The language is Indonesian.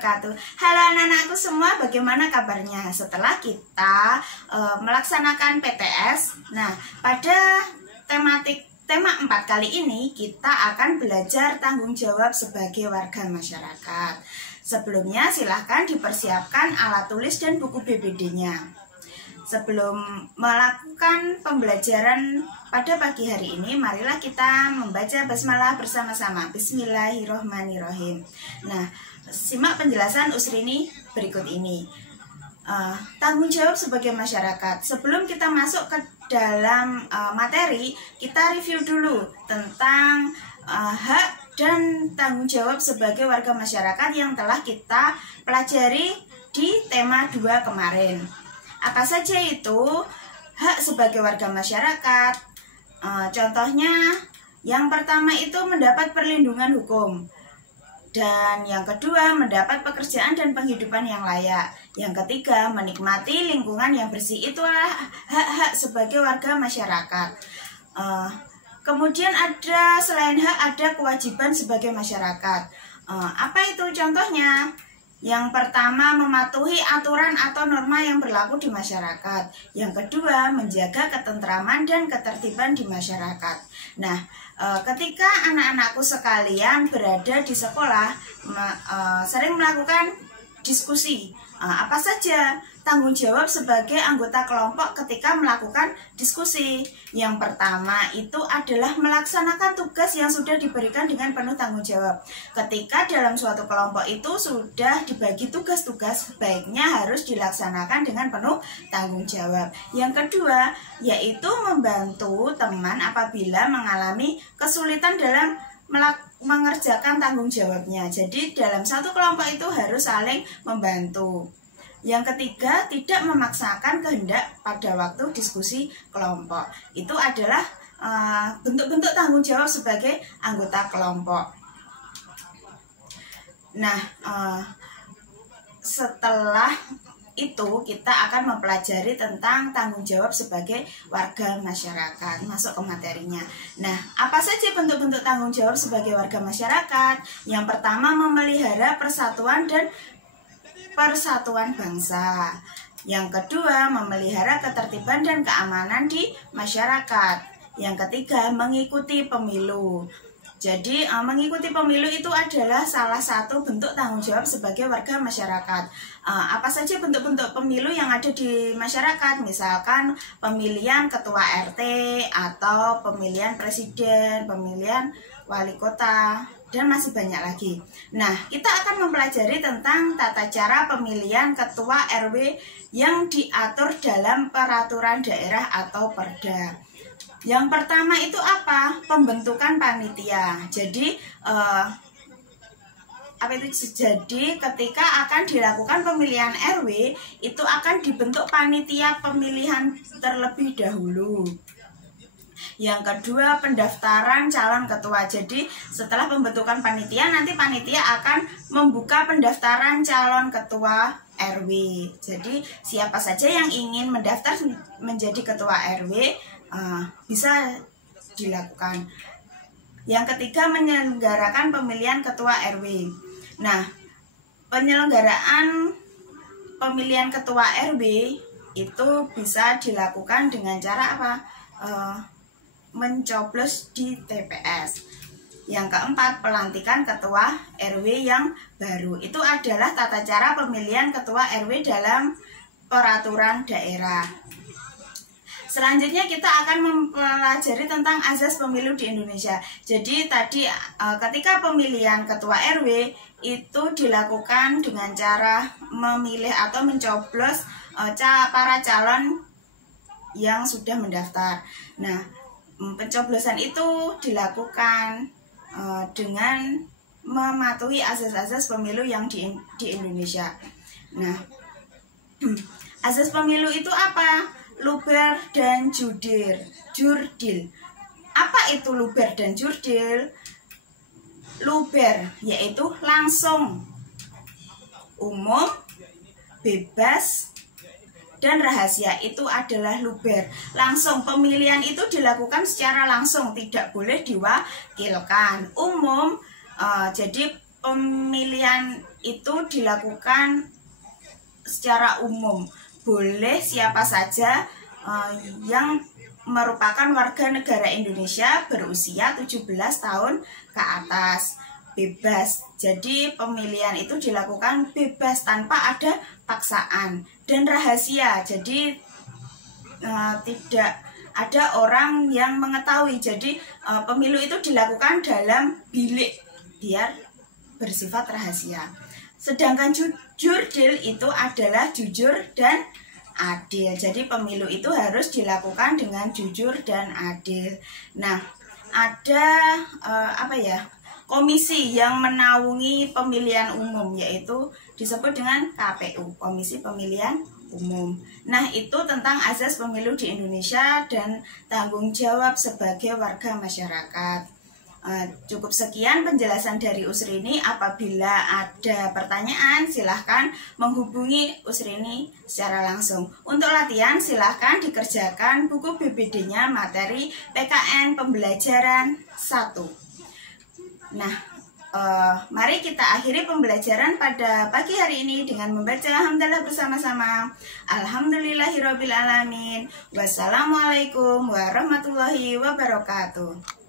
wabarakatuh. Halo anak-anakku semua, bagaimana kabarnya? Setelah kita melaksanakan PTS, nah pada tema 4 kali ini kita akan belajar tanggung jawab sebagai warga masyarakat. Sebelumnya silahkan dipersiapkan alat tulis dan buku BBD-nya. Sebelum melakukan pembelajaran pada pagi hari ini, marilah kita membaca basmalah bersama-sama. Bismillahirrohmanirrohim. Nah, simak penjelasan Usrini berikut ini. Tanggung jawab sebagai masyarakat. Sebelum kita masuk ke dalam materi, kita review dulu tentang hak dan tanggung jawab sebagai warga masyarakat yang telah kita pelajari di tema 2 kemarin. Apa saja itu hak sebagai warga masyarakat? Contohnya, yang pertama itu mendapat perlindungan hukum. Dan yang kedua, mendapat pekerjaan dan penghidupan yang layak. Yang ketiga, menikmati lingkungan yang bersih. Itulah hak-hak sebagai warga masyarakat. Kemudian ada, selain hak, ada kewajiban sebagai masyarakat. Apa itu contohnya? Yang pertama, mematuhi aturan atau norma yang berlaku di masyarakat. Yang kedua, menjaga ketentraman dan ketertiban di masyarakat. Nah, ketika anak-anakku sekalian berada di sekolah, sering melakukan diskusi. Apa saja tanggung jawab sebagai anggota kelompok ketika melakukan diskusi? Yang pertama itu adalah melaksanakan tugas yang sudah diberikan dengan penuh tanggung jawab. Ketika dalam suatu kelompok itu sudah dibagi tugas-tugas, baiknya harus dilaksanakan dengan penuh tanggung jawab. Yang kedua, yaitu membantu teman apabila mengalami kesulitan dalam mengerjakan tanggung jawabnya. Jadi dalam satu kelompok itu harus saling membantu. Yang ketiga, tidak memaksakan kehendak pada waktu diskusi kelompok. Itu adalah bentuk-bentuk tanggung jawab sebagai anggota kelompok. Nah, setelah itu kita akan mempelajari tentang tanggung jawab sebagai warga masyarakat. Masuk ke materinya. Nah, apa saja bentuk-bentuk tanggung jawab sebagai warga masyarakat? Yang pertama, memelihara persatuan dan persatuan bangsa. Yang kedua, memelihara ketertiban dan keamanan di masyarakat. Yang ketiga, mengikuti pemilu. Jadi, mengikuti pemilu itu adalah salah satu bentuk tanggung jawab sebagai warga masyarakat. Apa saja bentuk-bentuk pemilu yang ada di masyarakat? Misalkan pemilihan ketua RT atau pemilihan presiden, pemilihan wali kota, dan masih banyak lagi. Nah, kita akan mempelajari tentang tata cara pemilihan ketua RW yang diatur dalam peraturan daerah atau Perda. Yang pertama itu apa? Pembentukan panitia. Jadi Jadi ketika akan dilakukan pemilihan RW, itu akan dibentuk panitia pemilihan terlebih dahulu. Yang kedua, pendaftaran calon ketua. Jadi setelah pembentukan panitia, nanti panitia akan membuka pendaftaran calon ketua RW. Jadi siapa saja yang ingin mendaftar menjadi ketua RW bisa dilakukan. Yang ketiga, menyelenggarakan pemilihan ketua RW. Nah, penyelenggaraan pemilihan ketua RW itu bisa dilakukan dengan cara apa? Mencoblos di TPS. Yang keempat, pelantikan ketua RW yang baru. Itu adalah tata cara pemilihan ketua RW dalam peraturan daerah. Selanjutnya kita akan mempelajari tentang azas pemilu di Indonesia. Jadi tadi ketika pemilihan ketua RW itu dilakukan dengan cara memilih atau mencoblos para calon yang sudah mendaftar. Nah, pencoblosan itu dilakukan dengan mematuhi azas-azas pemilu yang di Indonesia. Nah, azas pemilu itu apa? Luber dan jurdil. Apa itu luber dan jurdil? Luber yaitu langsung, umum, bebas, dan rahasia. Itu adalah luber. Langsung, pemilihan itu dilakukan secara langsung, tidak boleh diwakilkan. Umum, jadi pemilihan itu dilakukan secara umum, boleh siapa saja yang merupakan warga negara Indonesia berusia 17 tahun ke atas, bebas. Jadi pemilihan itu dilakukan bebas tanpa ada paksaan dan rahasia. Jadi tidak ada orang yang mengetahui. Jadi pemilu itu dilakukan dalam bilik biar bersifat rahasia. Sedangkan jurdil itu adalah jujur dan adil. Jadi pemilu itu harus dilakukan dengan jujur dan adil. Nah, ada komisi yang menaungi pemilihan umum, yaitu disebut dengan KPU, Komisi Pemilihan Umum. Nah, itu tentang azas pemilu di Indonesia dan tanggung jawab sebagai warga masyarakat. Cukup sekian penjelasan dari Usrini. Apabila ada pertanyaan, silahkan menghubungi Usrini secara langsung. Untuk latihan, silahkan dikerjakan buku BBD-nya materi PKN pembelajaran 1. Nah, mari kita akhiri pembelajaran pada pagi hari ini dengan membaca hamdalah bersama-sama. Alhamdulillahirobbilalamin. Wassalamualaikum warahmatullahi wabarakatuh.